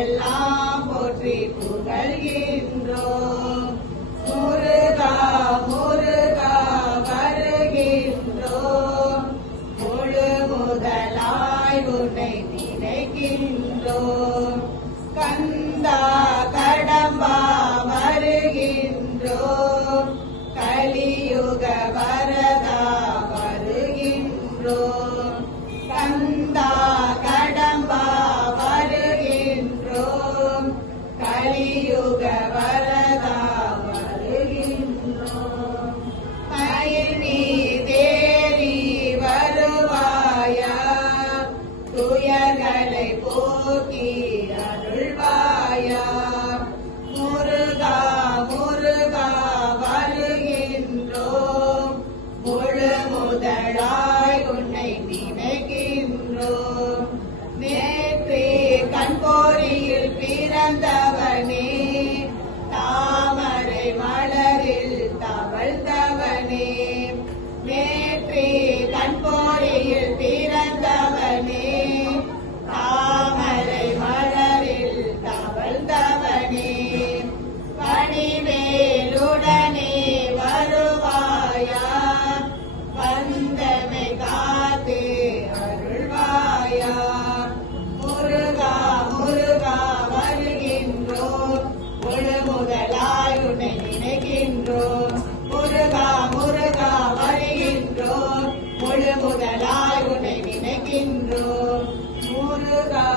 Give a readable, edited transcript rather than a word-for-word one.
எல்லாம் போற்றி புகழ்கின்றோம். முருகா முருகா வருகின்றோம், முழு முதலாய் உன்னை நினைக்கின்றோம். கந்தா கடம்பா வருகின்றோம், கலியுக வரதா வருகின்றோம். கந்தா கடம்பா வருகின்றோம், கலியுக வரதா வருகின்றோம். மயில் மீதேறி வருவாயா, துயர்களை போக்கி அருள்வாயா. முருகா முருகா வருகின்றோம், முழு முதலாய் உன்னை நினைக்கின்றோம். நேற்றே கண்போரியில் பிறந்தவனே, தாமரை மலரில் தவழ்ந்தவனே. நேற்றே கண்போரியில் பிறந்தவனே, தாமரை மலரில் தவழ்ந்தவனே. பணிவேலுடனே வருவாயா, வந்தமை காத்து அருள்வாயா. முருகா முருகா வருகின்றோம், முழு முதலாய் உன்னை நினைக்கின்றோம். முருகா முருகா வருகின்றோம், முழு முதலாய் உன்னை நினைக்கின்றோம். முருகா